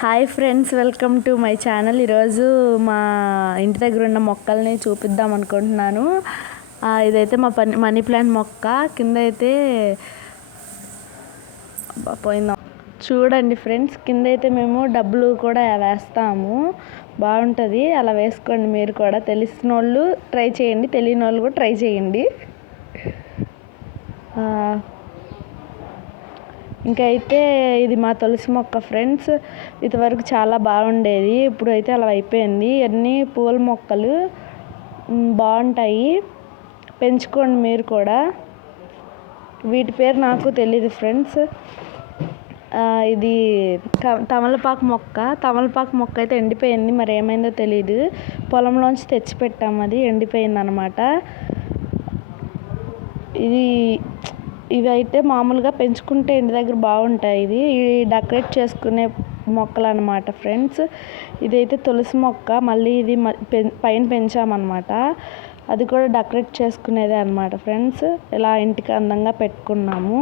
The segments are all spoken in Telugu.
Hi friends, welcome to my channel. ఈరోజు మా ఇంటి దగ్గర ఉన్న మొక్కల్ని చూపిద్దాం అనుకుంటున్నాను. ఇదైతే మా మనీ ప్లాంట్ మొక్క. కింద అయితే పోయిందాం చూడండి ఫ్రెండ్స్. కింద అయితే మేము డబ్బులు కూడా వేస్తాము, బాగుంటుంది. అలా వేసుకోండి మీరు కూడా. తెలిసిన వాళ్ళు ట్రై చేయండి, తెలియని వాళ్ళు కూడా ట్రై చేయండి. ఇంకైతే ఇది మా తులసి మొక్క ఫ్రెండ్స్. ఇంతవరకు చాలా బాగుండేది, ఇప్పుడు అయితే అలా అయిపోయింది. అన్నీ పూల మొక్కలు బాగుంటాయి, పెంచుకోండి మీరు కూడా. వీటి పేరు నాకు తెలీదు ఫ్రెండ్స్. ఇది తమలపాకు మొక్క. తమలపాకు మొక్క అయితే ఎండిపోయింది, మరి ఏమైందో తెలీదు. పొలంలోంచి తెచ్చిపెట్టాము, అది ఎండిపోయింది అన్నమాట. ఇవి అయితే మామూలుగా పెంచుకుంటే ఇంటి దగ్గర బాగుంటాయి. ఇది డెకరేట్ చేసుకునే మొక్కలు అన్నమాట ఫ్రెండ్స్. ఇదైతే తులసి మొక్క, మళ్ళీ ఇది పైన పెంచామన్నమాట. అది కూడా డెకరేట్ చేసుకునేదే అన్నమాట ఫ్రెండ్స్. ఇలా ఇంటికి అందంగా పెట్టుకున్నాము.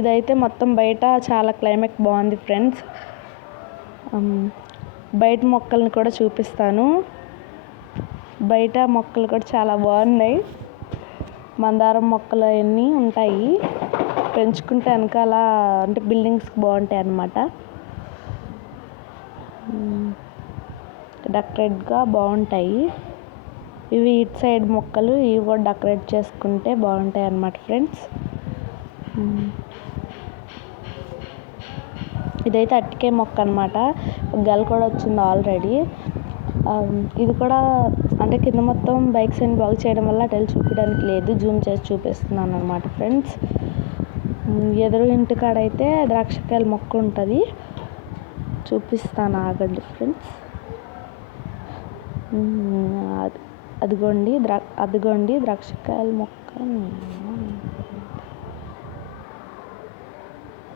ఇదైతే మొత్తం బయట చాలా క్లైమేట్ బాగుంది ఫ్రెండ్స్. బయట మొక్కల్ని కూడా చూపిస్తాను. బయట మొక్కలు కూడా చాలా బాగున్నాయి. మందారం మొక్కలు అవన్నీ ఉంటాయి, పెంచుకుంటే వెనకాల అంటే బిల్డింగ్స్కి బాగుంటాయి అన్నమాట. డెకరేట్గా బాగుంటాయి. ఇవి ఇటు సైడ్ మొక్కలు, ఇవి కూడా డెకరేట్ చేసుకుంటే బాగుంటాయి అన్నమాట ఫ్రెండ్స్. ఇదైతే అరటికాయ మొక్క అన్నమాట. గెల కూడా వచ్చింది ఆల్రెడీ. ఇది కూడా అంటే కింద మొత్తం బైక్స్ అన్ని బాగు చేయడం వల్ల అటు చూపించడానికి లేదు, జూమ్ చేసి చూపిస్తున్నాను అన్నమాట ఫ్రెండ్స్. ఎదురు ఇంటికాడ అయితే ద్రాక్షకాయల మొక్క ఉంటుంది, చూపిస్తాను ఆగండి ఫ్రెండ్స్. అదిగోండి ద్రాక్షకాయల మొక్క.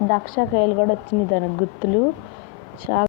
ద్రాక్షకాయలు కూడా వచ్చినాయి, దానికి గుత్తులు చాలా